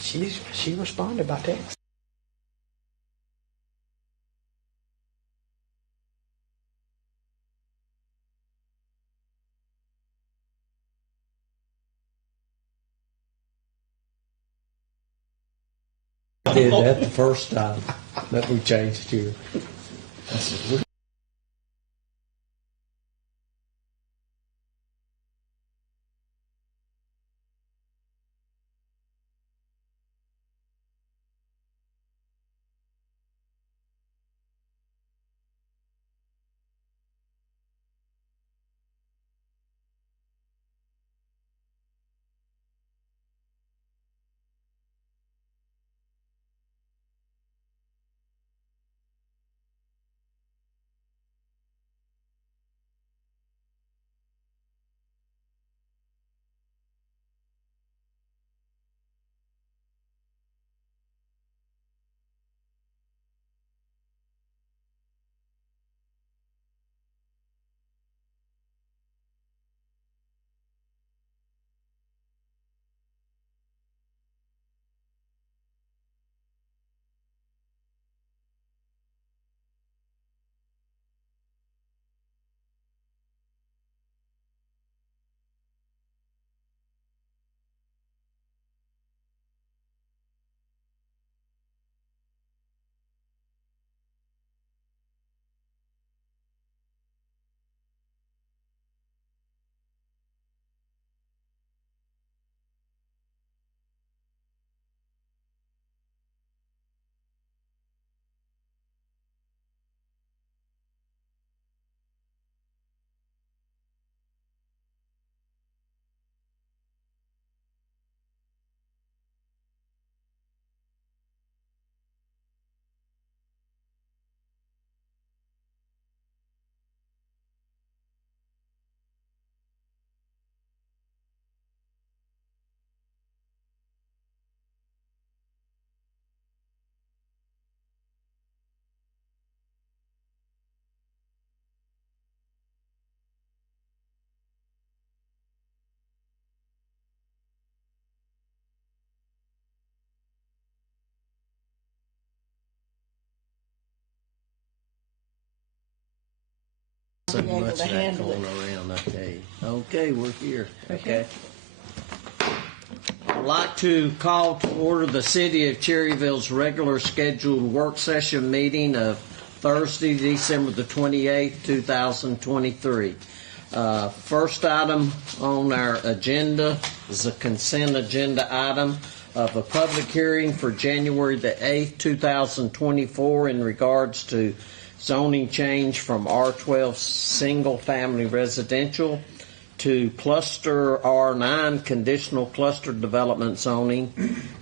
She responded by text. I did that the first time that we changed here. I said, so much that going around, I tell you. Okay, we're here. Okay. I'd like to call to order the City of Cherryville's regular scheduled work session meeting of Thursday, December the 28th, 2023. First item on our agenda is a consent agenda item of a public hearing for January the 8th, 2024 in regards to zoning change from R12 single family residential to cluster R9 conditional cluster development zoning,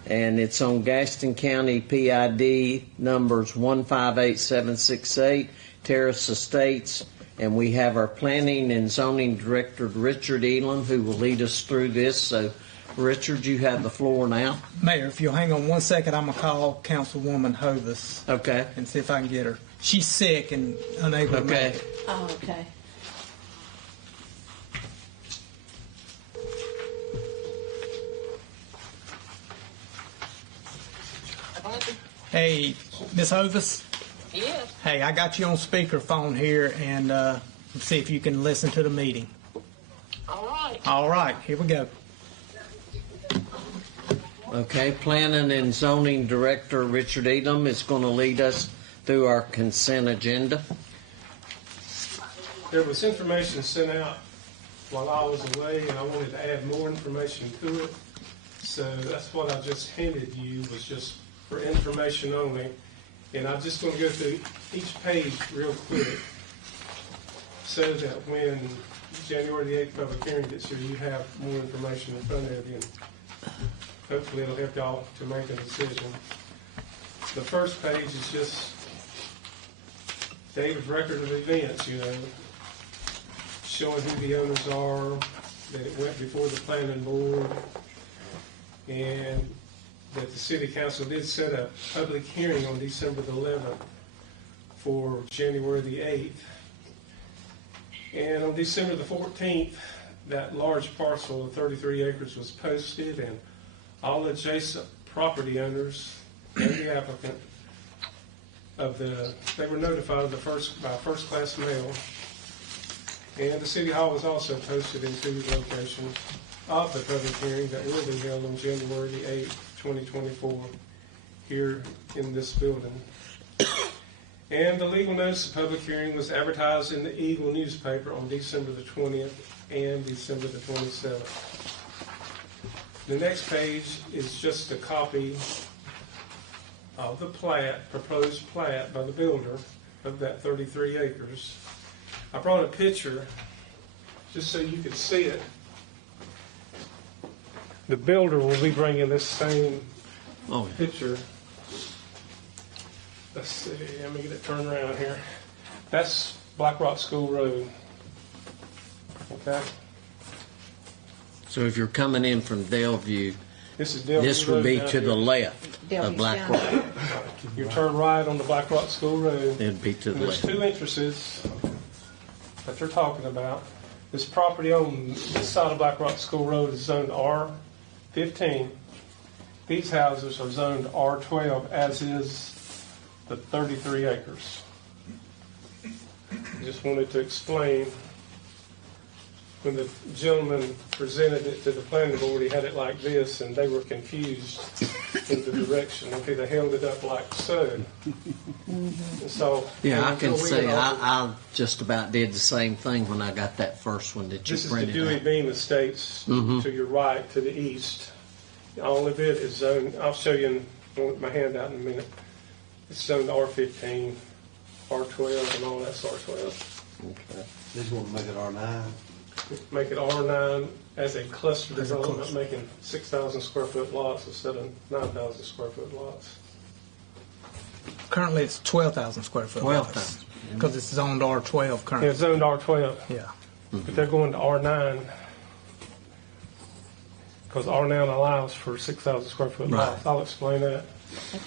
and it's on Gaston County PID numbers 158768 Terrace Estates, and we have our planning and zoning director Richard Elam who will lead us through this. So Richard, you have the floor now. Mayor, if you'll hang on one second, I'm going to call Councilwoman Hovis. Okay. And see if I can get her. She's sick and unable to make it. Oh, okay. Hey, Miss Hovis? Yes. Hey, I got you on speakerphone here, and see if you can listen to the meeting. All right. All right, here we go. Okay, Planning and Zoning Director Richard Elam is going to lead us through our consent agenda. There was information sent out while I was away, and I wanted to add more information to it. So that's what I just handed you, was just for information only. And I'm just going to go through each page real quick so that when January the 8th public hearing gets here, you have more information in front of you. And hopefully it'll help y'all to make a decision. The first page is just date of record of events, showing who the owners are, that it went before the planning board, and that the city council did set a public hearing on December the 11th for January the 8th. And on December the 14th, that large parcel of 33 acres was posted, and all adjacent property owners and the applicant they were notified of by first-class mail, and the City Hall was also posted in 2 locations of the public hearing that will be held on January the 8th, 2024, here in this building. And the legal notice of public hearing was advertised in the Eagle newspaper on December the 20th and December the 27th. The next page is just a copy of the proposed plat by the builder of that 33 acres. I brought a picture just so you could see it. The builder will be bringing this same picture. Let's see, let me get it turned around here. That's Black Rock School Road. Okay? So if you're coming in from Delview, This is Delview this would Road be down to here. the left of Delview's Black down Rock. You turn right on the Black Rock School Road. It'd be to And the there's left. 2 entrances that they're talking about. This property on this side of Black Rock School Road is zoned R15. These houses are zoned R12, as is the 33 acres. Just wanted to explain, when the gentleman presented it to the planning board, he had it like this, and they were confused in the direction. Okay, they held it up like so. And so. Yeah, I and can so we see, had offered- I just about did the same thing when I got that first one that you This is the printed Dewey out. Beam Estates to your right, to the east. All of it is zoned, I'll show you in my handout in a minute. It's zoned R15, R12, and all that's R12. They just want to make it R9. Make it R9 as a cluster development, making 6,000 square foot lots instead of 9,000 square foot lots. Currently, it's 12,000 square foot. 12,000. Because it's zoned R12 Yeah, currently. it's zoned R12, Yeah. but they're going to R9 because R9 allows for 6,000 square foot Right. lots. I'll explain that. Okay.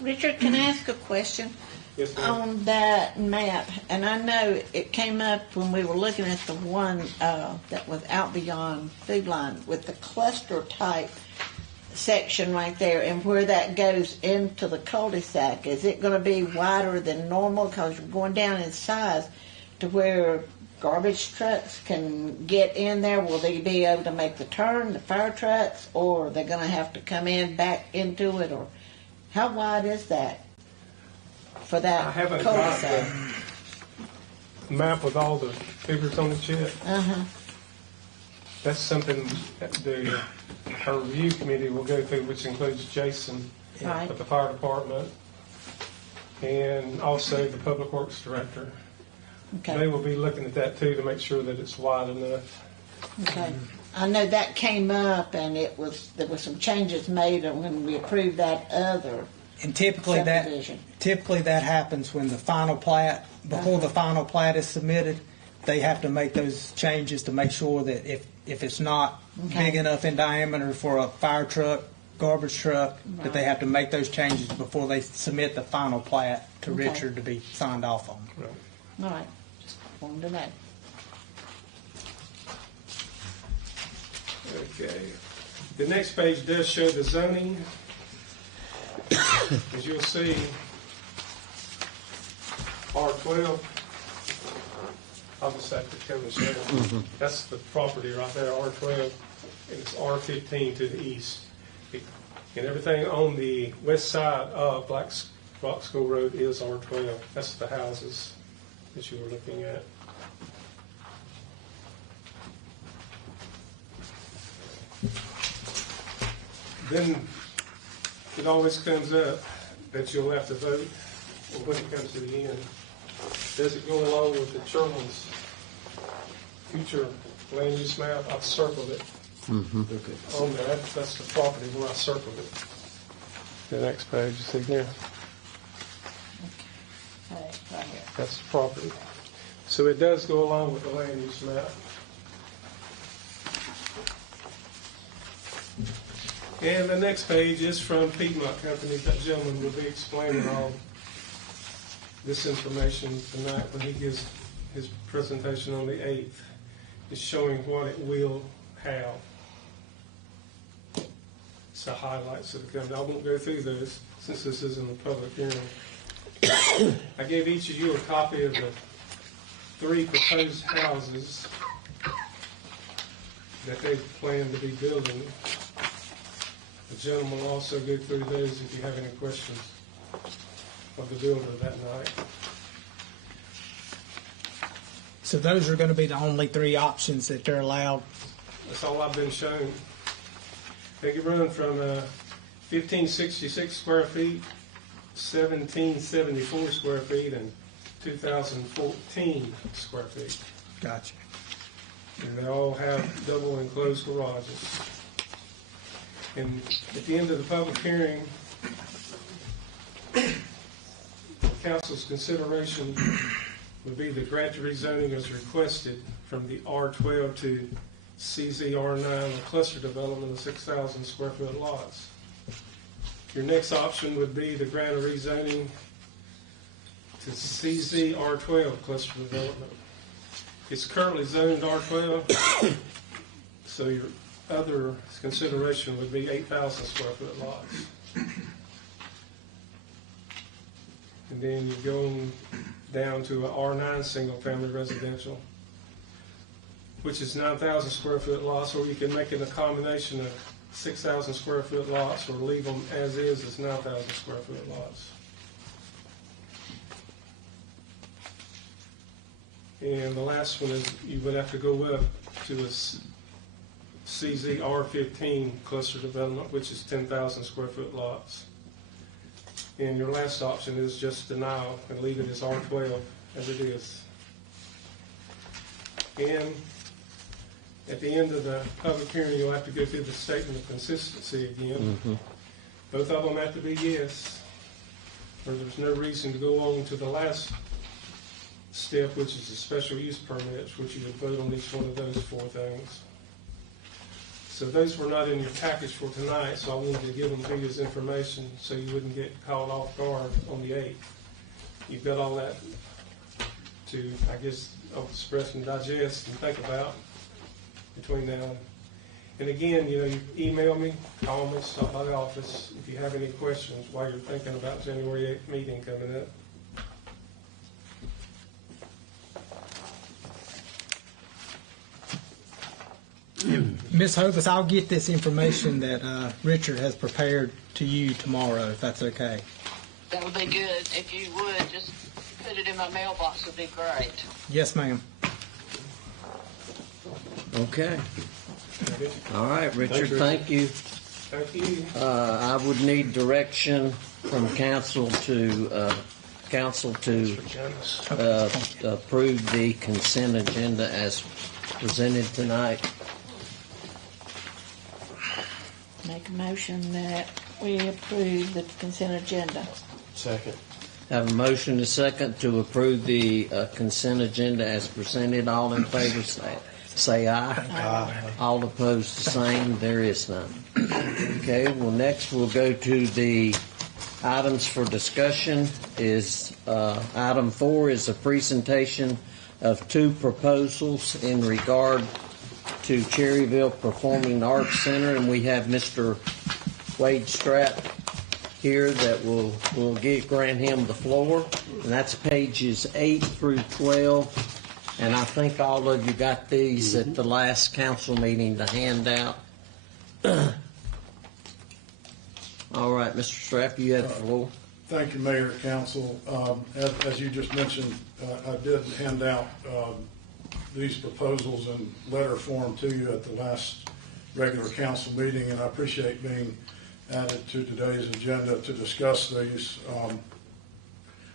Richard, can I ask a question? Yes, ma'am. On that map, and I know it came up when we were looking at the one that was out beyond Food Line with the cluster type section right there, and where that goes into the cul-de-sac. Is it going to be wider than normal because you're going down in size to where garbage trucks can get in there? Will they be able to make the turn, the fire trucks, or are they going to have to come in back into it? Or how wide is that for I that haven't got cul-de-sac? the map with all the figures on the chip. That's something that our review committee will go through, which includes Jason Right. at the fire department and also the public works director. They Okay. will be looking at that too to make sure that it's wide enough. Okay. I know that came up, and there were some changes made when we approved that other And typically subdivision. that happens when the final plat, before the final plat is submitted, they have to make those changes to make sure that if it's not Okay. big enough in diameter for a fire truck, garbage truck, that they Right. have to make those changes before they submit the final plat to Okay. Richard to be signed off on. All right. Just wanted to know. Okay. The next page does show the zoning. As you'll see, R12. I'll just have to come and show you. That's the property right there, R12, and it's R15 to the east. And everything on the west side of Black Rock School Road is R12. That's the houses that you were looking at. Then it always comes up that you'll have to vote when it comes to the end. Does it go along with the chairman's future land use map? I've circled it on there. That's the property where I circled it. The next page, you see here? Okay, right here. That's the property. So it does go along with the land use map. And the next page is from Piedmont Company. That gentleman will be explaining all this information tonight when he gives his presentation on the 8th. It's showing what it will have. So highlights of the county. I won't go through those since this isn't a public hearing. I gave each of you a copy of the 3 proposed houses that they plan to be building. The gentleman will also go through those if you have any questions of the builder that night. So those are going to be the only 3 options that they're allowed. That's all I've been shown. They can run from 1,566 square feet, 1,774 square feet, and 2,014 square feet. Gotcha. And they all have double enclosed garages. And at the end of the public hearing, council's consideration would be the grant to rezoning as requested from the R12 to CZR9, a cluster development of 6,000 square foot lots. Your next option would be the grant of rezoning to CZR12 cluster development. It's currently zoned R12, so your other consideration would be 8,000 square foot lots. And then you go down to a R9 single family residential, which is 9,000 square foot lots, or you can make it a combination of 6,000 square foot lots or leave them as is 9,000 square foot lots. And the last one is you would have to go up to a CZR15 cluster development, which is 10,000 square foot lots. And your last option is just denial and leave it as R12 as it is. And at the end of the public hearing, you'll have to go through the statement of consistency again. Mm-hmm. Both of them have to be yes, or there's no reason to go on to the last step, which is the special use permits, which you would vote on each one of those 4 things. So those were not in your package for tonight, so I wanted to give them to you as information so you wouldn't get caught off guard on the 8th. You've got all that to, I guess, express and digest and think about between now and again, you email me, call me, stop by the office if you have any questions while you're thinking about January 8th meeting coming up. Ms. Hovis, I'll get this information that Richard has prepared to you tomorrow, if that's okay. That would be good. If you would, just put it in my mailbox would be great. Yes, ma'am. Okay. All right, Richard, thank you. Thank you. I would need direction from council to approve the consent agenda as presented tonight. Make a motion that we approve the consent agenda. Second. Have a motion and a second to approve the consent agenda as presented. All in favor say aye. Aye. All opposed, the same. There is none. Okay, well, next we'll go to the items for discussion. Item 4 is a presentation of 2 proposals in regard to Cherryville Performing Arts Center, and we have Mr. Wade Strapp here that will grant him the floor, and that's pages 8 through 12. And I think all of you got these at the last council meeting to hand out. All right, Mr. Strapp, you have the floor. Thank you, Mayor, Council. As you just mentioned, I did hand out these proposals in letter form to you at the last regular council meeting, and I appreciate being added to today's agenda to discuss these.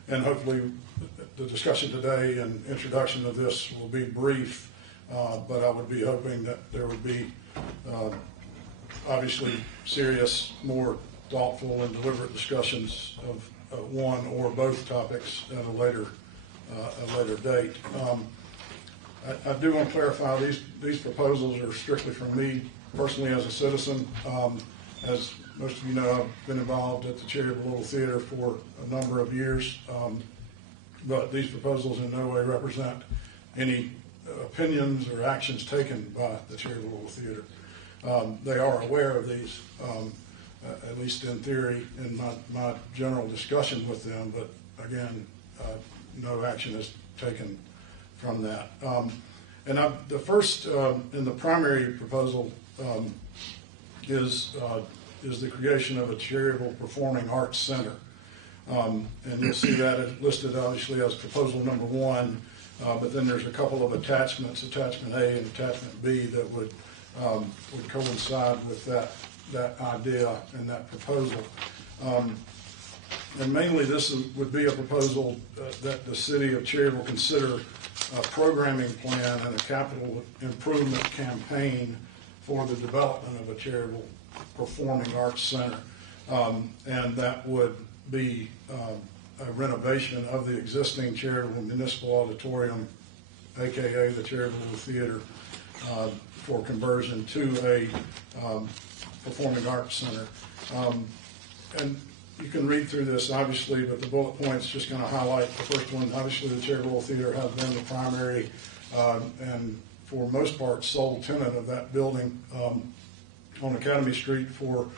And hopefully the discussion today and introduction of this will be brief, but I would be hoping that there would be obviously serious, more thoughtful and deliberate discussions of one or both topics at a later date. I do want to clarify these proposals are strictly from me personally as a citizen. As most of you know, I've been involved at the Cherryville Little Theater for a number of years, but these proposals in no way represent any opinions or actions taken by the Cherryville Little Theater. They are aware of these, at least in theory, in my general discussion with them, but again, no action is taken from that. And the first, in the primary proposal, is the creation of a Cherryville Performing Arts Center. And you'll see that listed obviously as proposal number one, but then there's a couple of attachments, attachment A and attachment B, that would coincide with that idea and that proposal. And mainly this would be a proposal that the city of Cherryville consider a programming plan and a capital improvement campaign for the development of a Cherryville Performing Arts Center. And that would be a renovation of the existing Cherryville Municipal Auditorium, AKA the Cherryville Theater, for conversion to a Performing Arts Center. And you can read through this, obviously, but the bullet points just going to highlight the first one. Obviously, the Cherryville Theater has been the primary and, for most part, sole tenant of that building on Academy Street for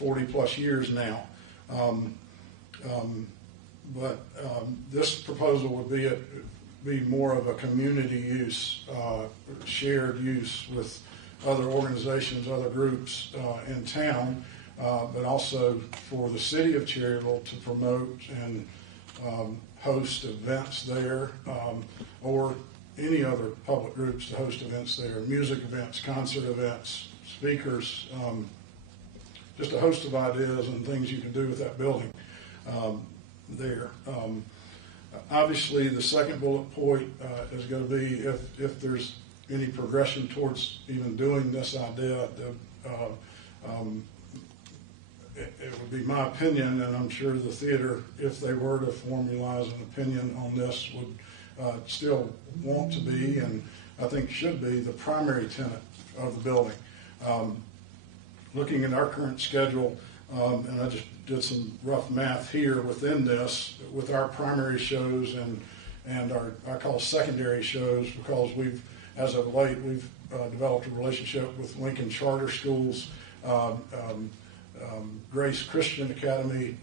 40-plus years now. But this proposal would be more of a community use, shared use with other organizations, other groups in town, but also for the city of Cherryville to promote and host events there, or any other public groups to host events there, music events, concert events, speakers, just a host of ideas and things you can do with that building there. Obviously, the second bullet point is going to be if there's any progression towards even doing this idea, it would be my opinion, and I'm sure the theater, if they were to formalize an opinion on this, would still want to be, and I think should be, the primary tenant of the building. Looking at our current schedule, and I just did some rough math here within this, with our primary shows and our, I call secondary shows, because as of late, we've developed a relationship with Lincoln Charter Schools, Grace Christian Academy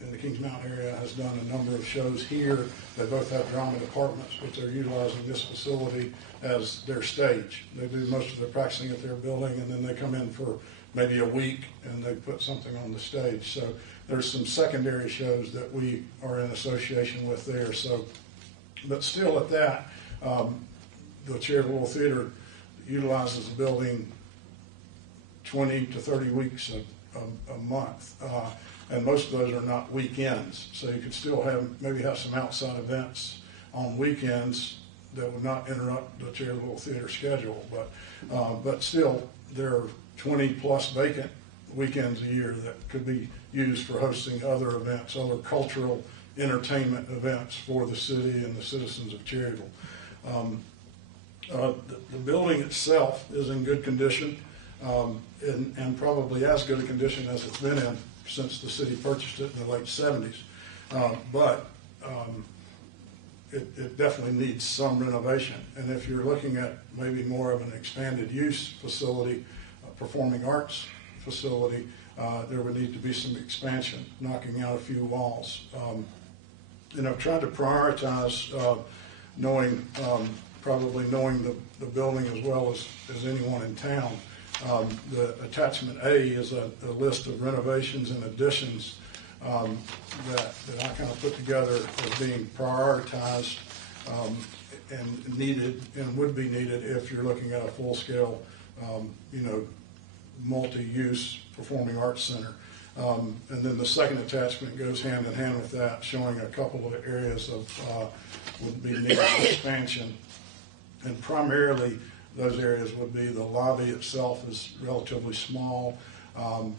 in the Kings Mountain area has done a number of shows here. They both have drama departments, but they're utilizing this facility as their stage. They do most of their practicing at their building, and then they come in for maybe a week and they put something on the stage. So there's some secondary shows that we are in association with there. So, but still at that, the Cherryville Theater utilizes the building 20 to 30 weeks a month, and most of those are not weekends. So you could still maybe have some outside events on weekends that would not interrupt the Cherryville Theater schedule. But still, there are 20 plus vacant weekends a year that could be used for hosting other events, other cultural entertainment events for the city and the citizens of Cherryville. The building itself is in good condition, and probably as good a condition as it's been in since the city purchased it in the late 70s. But it definitely needs some renovation. And if you're looking at maybe more of an expanded use facility, a performing arts facility, there would need to be some expansion, knocking out a few walls. And I've tried to prioritize probably knowing the building as well as anyone in town. The attachment A is a list of renovations and additions that I kind of put together as being prioritized and needed, and would be needed if you're looking at a full-scale, multi-use performing arts center. And then the second attachment goes hand in hand with that, showing a couple of areas of would be needed expansion. And primarily, those areas would be the lobby itself is relatively small,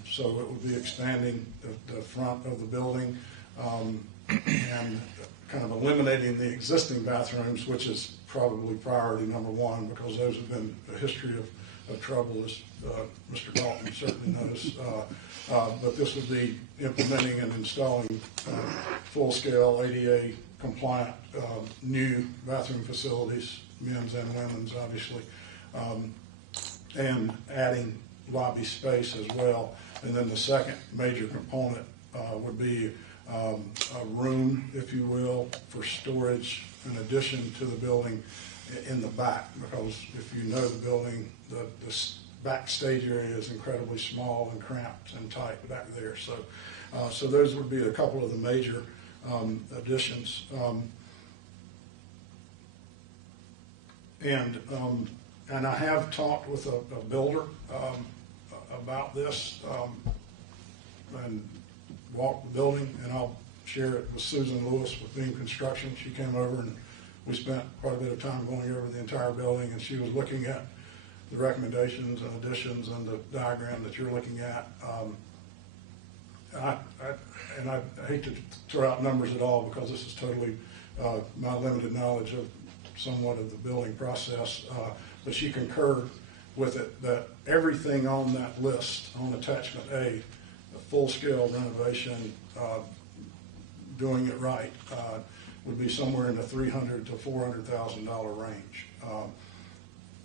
so it would be expanding the front of the building and kind of eliminating the existing bathrooms, which is probably priority number one, because those have been a history of trouble, as Mr. Dalton certainly knows. But this would be implementing and installing full-scale ADA compliant new bathroom facilities, men's and women's, obviously, and adding lobby space as well. And then the second major component would be a room, if you will, for storage in addition to the building in the back. Because if you know the building, the backstage area is incredibly small and cramped and tight back there. So those would be a couple of the major additions. And I have talked with a builder about this and walked the building, and I'll share it with Susan Lewis with Beam Construction. She came over and we spent quite a bit of time going over the entire building, and she was looking at the recommendations and additions and the diagram that you're looking at. I hate to throw out numbers at all because this is totally my limited knowledge of somewhat of the building process, but she concurred with it that everything on that list, on attachment A, the full-scale renovation, doing it right, would be somewhere in the $300,000 to $400,000 range.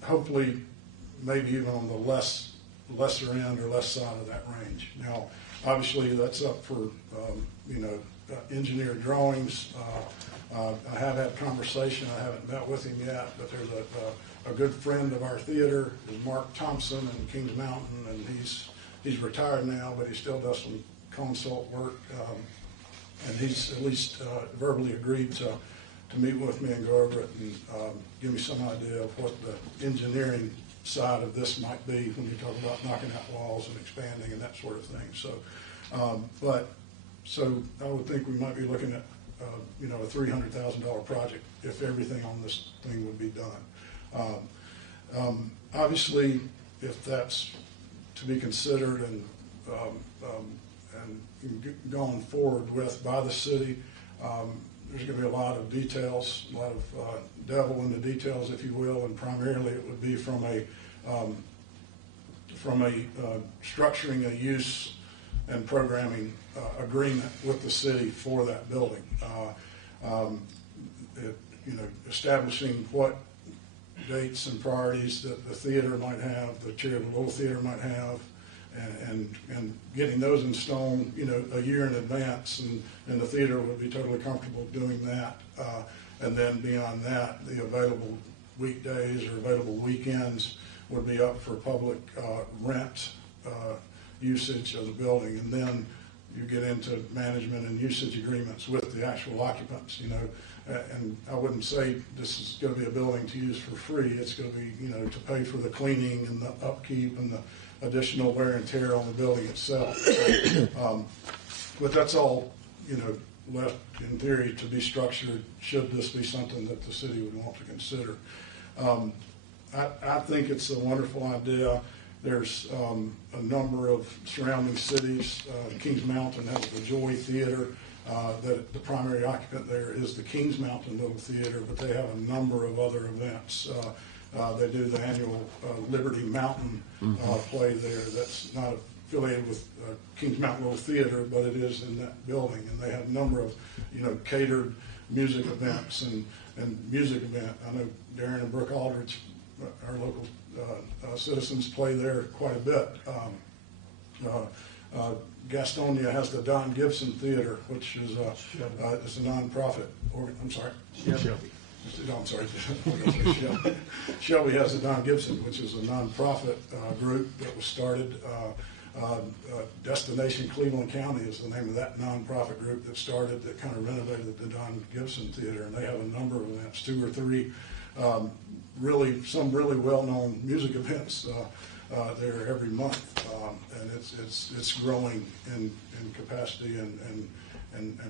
Hopefully, maybe even on the lesser end or less side of that range. Now, obviously, that's up for engineer drawings. I have had conversation. I haven't met with him yet, but there's a good friend of our theater is Mark Thompson in Kings Mountain, and he's retired now, but he still does some consult work, and he's at least verbally agreed to meet with me and go over it and give me some idea of what the engineering side of this might be when you talk about knocking out walls and expanding and that sort of thing. So I would think we might be looking at a $300,000 project if everything on this thing would be done. Obviously, if that's to be considered and gone forward with by the city, there's going to be a lot of details, a lot of devil in the details, if you will, and primarily it would be from a structuring a use and programming agreement with the city for that building. Establishing what dates and priorities that the theater might have, the Cherryville Little Theater might have, and getting those in stone, a year in advance, and the theater would be totally comfortable doing that. And then beyond that, the available weekdays or available weekends would be up for public rent usage of the building. And then you get into management and usage agreements with the actual occupants, and I wouldn't say this is going to be a building to use for free. It's going to be, to pay for the cleaning and the upkeep and the additional wear and tear on the building itself. But that's all, left in theory to be structured should this be something that the city would want to consider. I think it's a wonderful idea. There's a number of surrounding cities. Kings Mountain has the Joy Theater. That the primary occupant there is the Kings Mountain Little Theater, but they have a number of other events. They do the annual Liberty Mountain play there. That's not affiliated with Kings Mountain Little Theater, but it is in that building, and they have a number of catered music events and music event. I know Darren and Brooke Aldridge, our local citizens, play there quite a bit. Gastonia has the Don Gibson Theater, which is a nonprofit. I'm sorry. Shelby. No, I'm sorry. Shelby has the Don Gibson, which is a nonprofit group that was started. Destination Cleveland County is the name of that nonprofit group that started, that kind of renovated the Don Gibson Theater, and they have a number of events, 2 or 3, some really well-known music events there every month, and it's growing in capacity and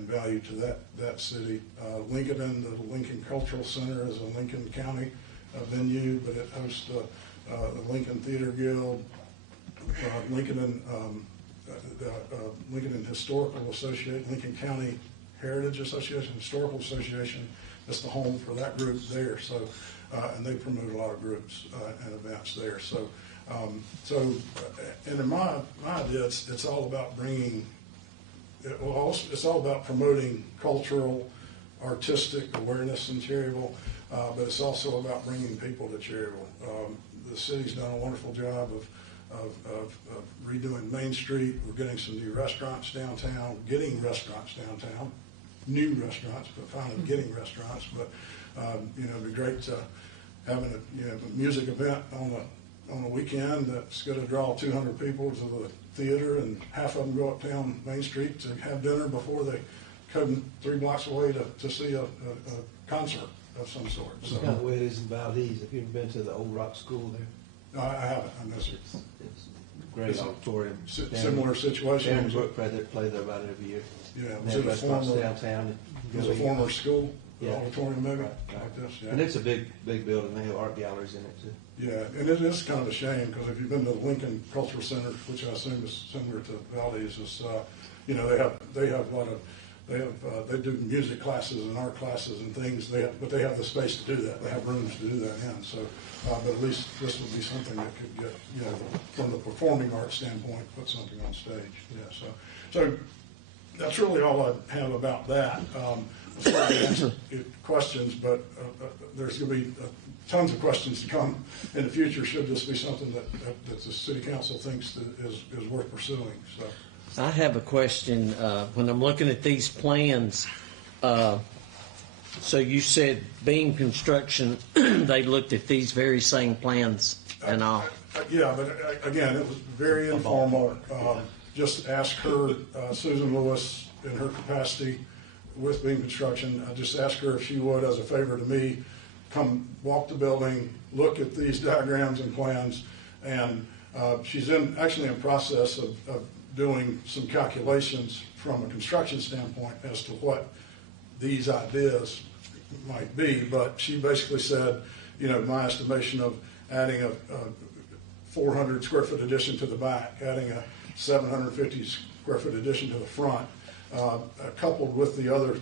value to that city. Lincoln, the Lincoln Cultural Center, is a Lincoln County venue, but it hosts the Lincoln Theater Guild, Lincoln and Historical Association, Lincoln County Heritage Association, Historical Association. That's the home for that group there. So, and they promote a lot of groups and events there. So, and in my idea, it's all about bringing. It's all about promoting cultural, artistic awareness in Cherryville, but it's also about bringing people to Cherryville. The city's done a wonderful job of redoing Main Street. We're getting some new restaurants downtown, new restaurants, but finally getting restaurants. But, it'd be great to having a music event on a weekend that's going to draw 200 people to the theater, and half of them go uptown Main Street to have dinner before they come 3 blocks away to see a concert of some sort. It's So kind of the way it is in Valdez. Have you ever been to the Old Rock School there? no, I haven't. I miss it. It's a great auditorium. Similar situation. Darren Brook play there about every year. Yeah, And was they it have a restaurants former, downtown. it was a former school, the Yeah. auditorium maybe, Right, right. like this, yeah. And it's a big building. They have art galleries in it too. Yeah, and it is kind of a shame, because if you've been to the Lincoln Cultural Center, which I assume is similar to Valdez, is, they have a lot of, they do music classes and art classes and things, but they have the space to do that, they have rooms to do that in, so, but at least this would be something that could get, from the performing arts standpoint, put something on stage, yeah, so that's really all I have about that. As far as questions, but there's going to be tons of questions to come in the future, should this be something that the city council thinks that is worth pursuing, so. I have a question. When I'm looking at these plans, so you said Beam Construction, they looked at these very same plans and all. Yeah, but again, it was very informal. Just ask her, Susan Lewis, in her capacity with Beam Construction, I just asked her if she would, as a favor to me, come walk the building, look at these diagrams and plans, and she's actually in process of doing some calculations from a construction standpoint as to what these ideas might be, but she basically said, my estimation of adding a 400 square foot addition to the back, adding a 750 square foot addition to the front, coupled with the other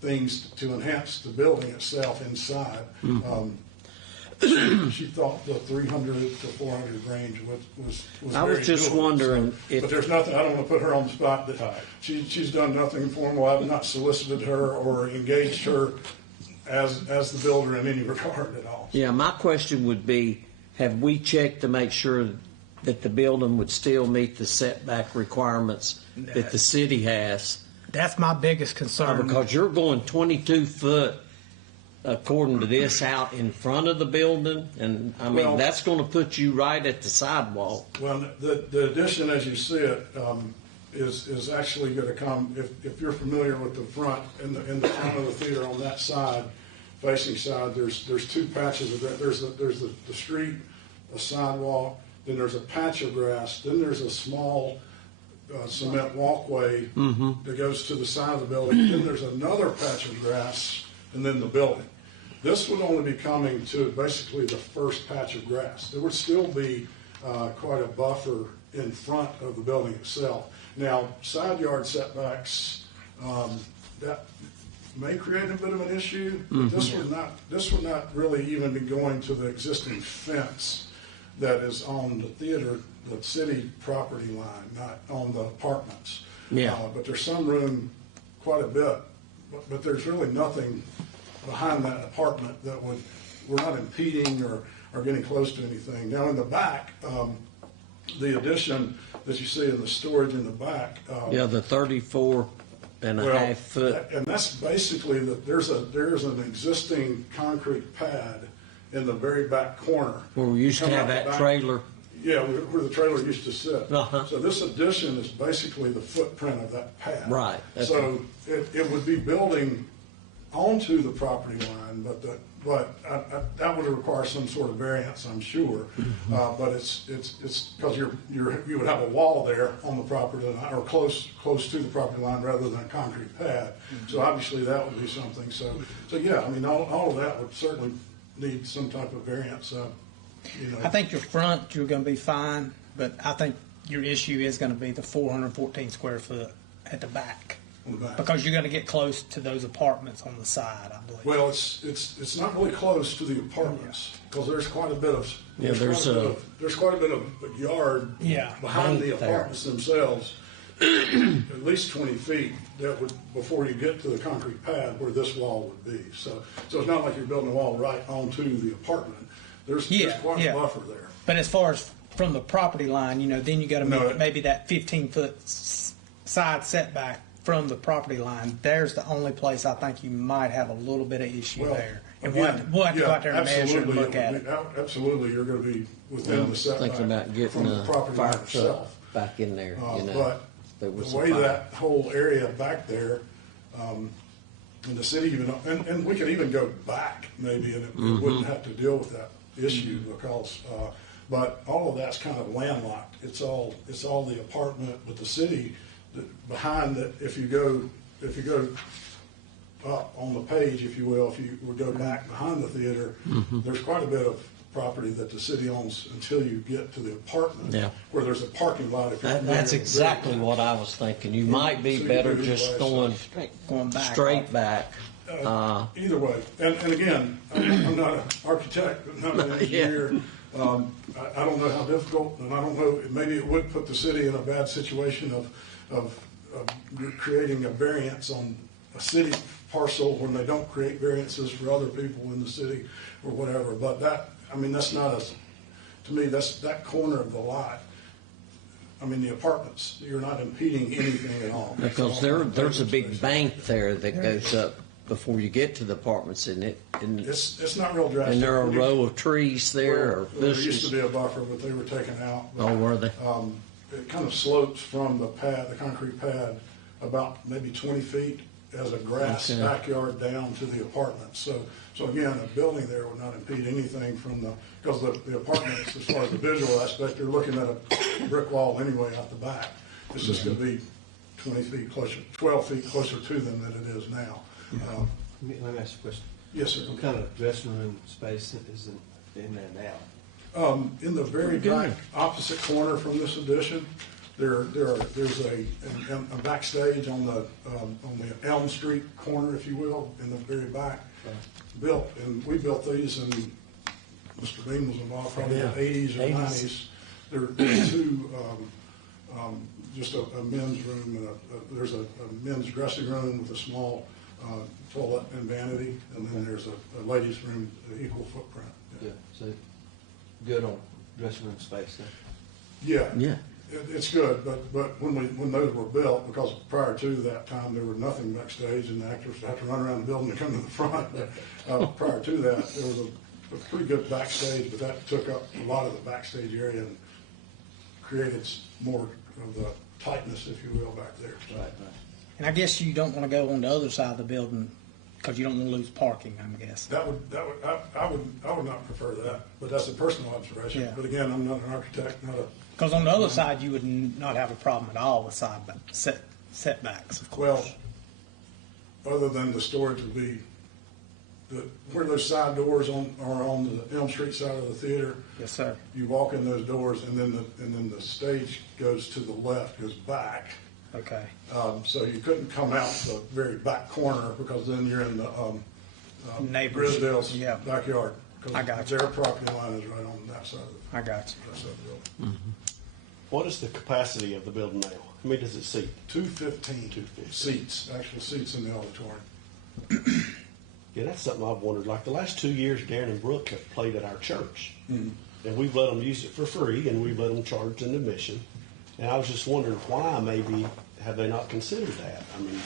things to enhance the building itself inside. She thought the 300 to 400 range was I was very just doable. wondering But there's nothing, I don't want to put her on the spot, that she's done nothing formal. I've not solicited her or engaged her as the builder in any regard at all. Yeah, my question would be, have we checked to make sure that the building would still meet the setback requirements that the city has? That's my biggest concern. Because you're going 22 foot, according to this, out in front of the building, and I mean, Well- that's going to put you right at the sidewalk. Well, the addition, as you see it, is actually going to come, if you're familiar with the front, in the front of the theater on that side, facing side, there's 2 patches of, there's the street, a sidewalk, then there's a patch of grass, then there's a small cement walkway that goes to the side of the building, then there's another patch of grass, and then the building. This would only be coming to basically the first patch of grass. There would still be quite a buffer in front of the building itself. Now, side yard setbacks, that may create a bit of an issue, but this would not really even be going to the existing fence that is on the theater, the city property line, not on the apartments. Yeah. But there's some room, quite a bit, but there's really nothing behind that apartment that we're not impeding or getting close to anything. Now, in the back, the addition that you see in the storage in the back. Yeah, the 34 and a half foot. And that's basically there's an existing concrete pad in the very back corner. Where we used to Come have out the that back. trailer. Yeah, where the trailer used to sit. Uh-huh. So this addition is basically the footprint of that pad. Right. So it would be building onto the property line, but that would require some sort of variance, I'm sure. Mm-hmm. But it's because you would have a wall there on the property line, or close to the property line rather than a concrete pad. Mm-hmm. So obviously that would be something. So yeah, I mean, all of that would certainly need some type of variance. I think your front, you're going to be fine, but I think your issue is going to be the 414 square foot at the back. On the back. Because you're going to get close to those apartments on the side, I believe. Well, it's not really close to the apartments, because there's quite a bit of there's quite a bit of yard behind the apartments themselves, at least 20 feet before you get to the concrete pad where this wall would be. So it's not like you're building a wall right onto the apartment. There's quite a buffer there. But as far as from the property line, then you gotta No. meet maybe that 15-foot side setback from the property line. There's the only place I think you might have a little bit of issue Well, there. And again, we'll have to go yeah, out there and measure and absolutely, look at it. Absolutely, you're gonna be within the setback Thinking about getting from the a property line fire truck itself. back in there, But There the was way a fire. that whole area back there, and the city even, and we could even go back maybe, and it wouldn't have to deal with that issue because, but all of that's kind of landlocked. It's all the apartment, but the city, behind it, if you go up on the page, if you will, if you would go back behind the theater, there's quite a bit of property that the city owns until you get to the apartment, Yeah. where there's a parking lot. If you're That's near the exactly building. what I was thinking. You might be So you better do just either way, going Going back. straight back. Either way, and again, I'm not an architect, I'm not an engineer. I don't know how difficult, and I don't know, maybe it would put the city in a bad situation of creating a variance on a city parcel when they don't create variances for other people in the city or whatever. But that's not to me, that's that corner of the lot. The apartments, you're not impeding anything at all. Because there's a big bank there that goes up before you get to the apartments, isn't it? It's not real drastic. And there are a row of trees there, or Well, there used bushes. to be a buffer, but they were taken out. Oh, were they? It kind of slopes from the pad, the concrete pad, about maybe 20 feet as a grass Okay. backyard down to the apartment. So again, the building there would not impede anything because the apartments, as far as the visual aspect, they're looking at a brick wall anyway out the back. It's just going to be 20 feet closer, 12 feet closer to them than it is now. Let me ask you a question. Yes, sir. What kind of dressing room space is in there now? In the very back opposite corner from this addition, there's a backstage on the Elm Street corner, if you will, in the very back. And we built these, and Mr. Bean was involved probably in the 80s or 90s. There are two, just a men's room, and there's a men's dressing room with a small toilet and vanity, and then there's a ladies' room, equal footprint. Yeah, so good on dressing room space then? Yeah. Yeah. It's good, but when those were built, because prior to that time, there was nothing backstage, and the actors had to run around the building to come to the front. But prior to that, there was a pretty good backstage, but that took up a lot of the backstage area and created more of the tightness, if you will, back there. Right. And I guess you don't want to go on the other side of the building because you don't want to lose parking, I'm guessing. I would not prefer that, but that's a personal observation. Yeah. But again, I'm not an architect, not a. Because on the other side, you would not have a problem at all with setbacks, of course. Well, other than the storage would be, where those side doors are on the Elm Street side of the theater. Yes, sir. You walk in those doors, and then the stage goes to the left, goes back. Okay. So you couldn't come out the very back corner because then you're in the Neighbors. Grisdale's Yeah. backyard. 'Cause I got you. their property line is right on that side of I got you. that side of the building. What is the capacity of the building now? How many does it seat? 215 215. seats, actual seats in the auditorium. Yeah, that's something I've wondered. Like the last 2 years, Darren and Brooke have played at our church. And we've let them use it for free, and we've let them charge an admission. And I was just wondering why maybe have they not considered that? I mean,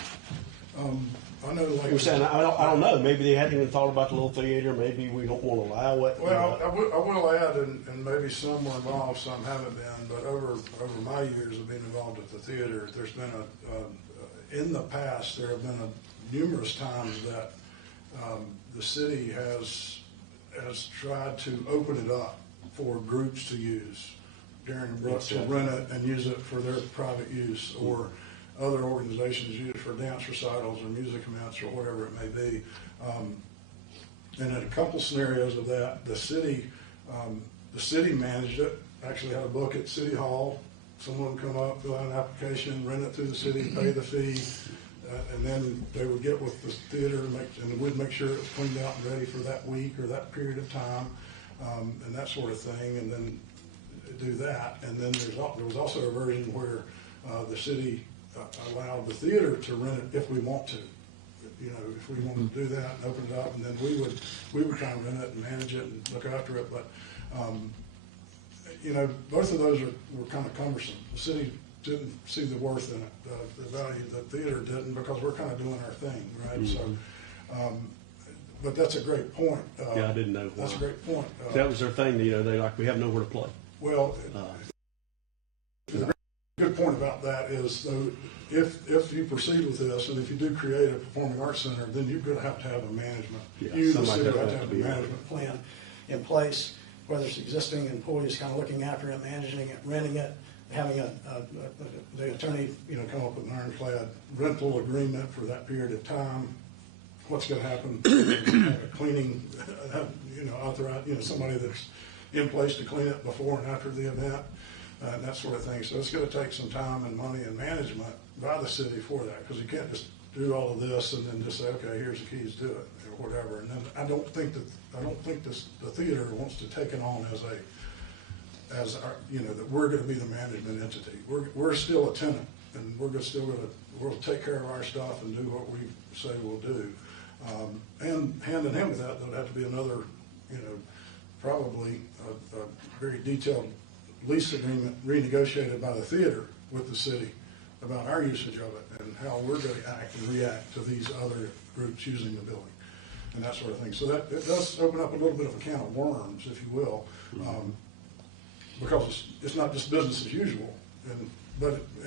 I know, like. I'm saying, I don't know. Maybe they hadn't even thought about the little theater. Maybe we don't want to allow it. Well, I will add, and maybe some were involved, some haven't been, but over my years of being involved at the theater, there's been in the past, there have been numerous times that the city has tried to open it up for groups to use. Darren and Brooke to rent it and use it for their private use, or other organizations use it for dance recitals or music events or whatever it may be. And in a couple scenarios of that, the city managed it, actually had a book at City Hall. Someone would come up, fill out an application, rent it through the city, pay the fee, and then they would get with the theater and we'd make sure it was cleaned out and ready for that week or that period of time, and that sort of thing, and then do that. And then there was also a version where the city allowed the theater to rent it if we want to. You know, if we wanted to do that and open it up, and then we would kind of rent it and manage it and look after it. But you know, both of those were kind of cumbersome. The city didn't see the worth in it. The value, the theater didn't, because we're kind of doing our thing, right? So, but that's a great point. Yeah, I didn't know That's a why. great point. That was their thing, you know, they like, we have nowhere to play. Well, the good point about that is, though, if you proceed with this, and if you do create a performing arts center, then you're going to have a management. Yeah, You, the somebody city, does have to have have to a be management plan in place, whether it's existing employees kind of looking after it, managing it, renting it, having the attorney, you know, come up with an ironclad rental agreement for that period of time. What's going to happen? Have a cleaning, have, you know, authorize, you know, somebody that's in place to clean it before and after the event, and that sort of thing. So it's going to take some time and money and management by the city for that, because you can't just do all of this and then just say, okay, here's the keys to it, or whatever. And then I don't think the theater wants to take it on as our, you know, that we're going to be the management entity. We're still a tenant, and we'll take care of our stuff and do what we say we'll do. And hand in hand with that, there'll have to be another, you know, probably a very detailed lease agreement renegotiated by the theater with the city about our usage of it and how we're going to act and react to these other groups using the building and that sort of thing. So that it does open up a little bit of a can of worms, if you will, because it's not just business as usual. And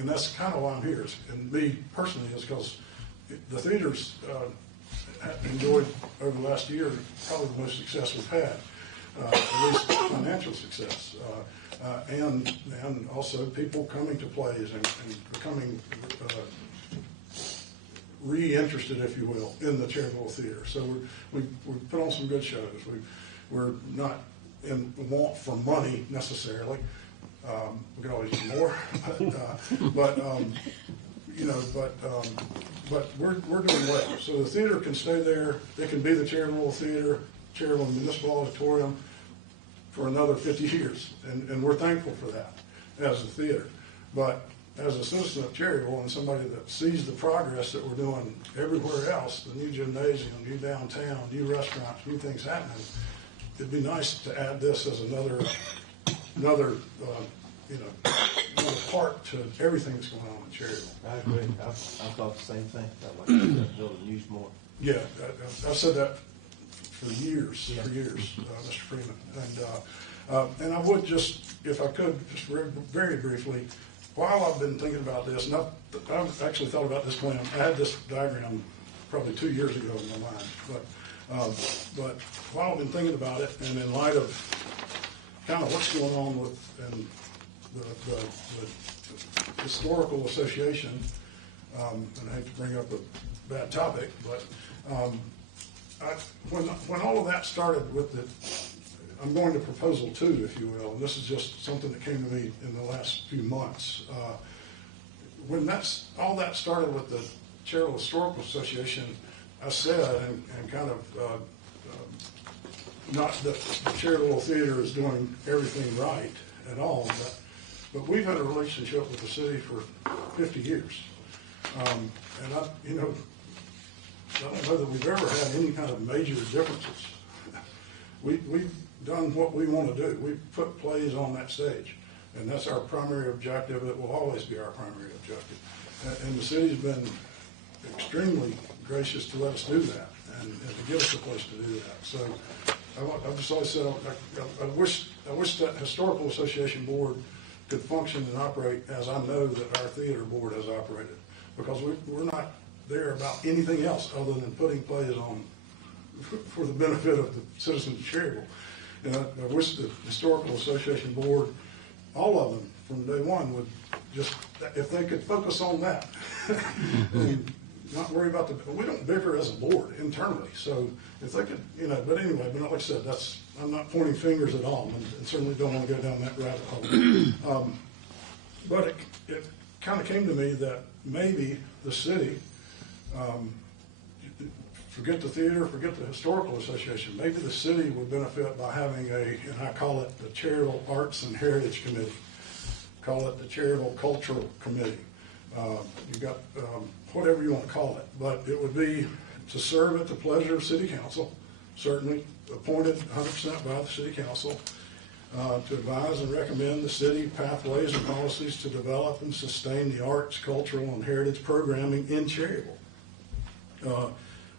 that's kind of why I'm here. And me personally is because the theaters have enjoyed over the last year probably the most success we've had, at least financial success. And also people coming to plays and becoming re-interested, if you will, in the Cherryville Theater. So we put on some good shows. We're not in want for money necessarily. We could always do more, but we're doing well. So the theater can stay there. It can be the Cherryville Theater, Cherryville Municipal Auditorium, for another 50 years, and we're thankful for that as a theater. But as a citizen of Cherryville and somebody that sees the progress that we're doing everywhere else, the new gymnasium, new downtown, new restaurants, new things happening, it'd be nice to add this as another part to everything that's going on in Cherryville. I agree. I thought the same thing. I'd like to build and use more. Yeah, I've said that for years, Mr. Freeman. And I would just, if I could, just very briefly, while I've been thinking about this, and I've actually thought about this plan, I had this diagram probably 2 years ago in my mind, but while I've been thinking about it, and in light of kind of what's going on with the historical association, and I hate to bring up a bad topic, but when all of that started with I'm going to proposal 2, if you will, and this is just something that came to me in the last few months. When all that started with the Cherryville Historical Association, I said, and kind of not that the Cherryville Theater is doing everything right at all, but we've had a relationship with the city for 50 years. And I don't know that we've ever had any kind of major differences. We've done what we want to do. We've put plays on that stage, and that's our primary objective. It will always be our primary objective. And the city's been extremely gracious to let us do that and to give us a place to do that. So I've just always said I wish that Historical Association Board could function and operate as I know that our theater board has operated, because we're not there about anything else other than putting plays on for the benefit of the citizens of Cherryville. And I wish the Historical Association Board, all of them from day one, would just, if they could focus on that, and not worry about we don't bicker as a board internally. So if they could, but anyway, but like I said, I'm not pointing fingers at all, and certainly don't want to go down that rabbit hole. But it kind of came to me that maybe the city, forget the theater, forget the Historical Association, maybe the city would benefit by having and I call it the Cherryville Arts and Heritage Committee, call it the Cherryville Cultural Committee. You've got whatever you want to call it, but it would be to serve at the pleasure of City Council, certainly appointed 100% by the City Council, to advise and recommend the city pathways and policies to develop and sustain the arts, cultural, and heritage programming in Cherryville.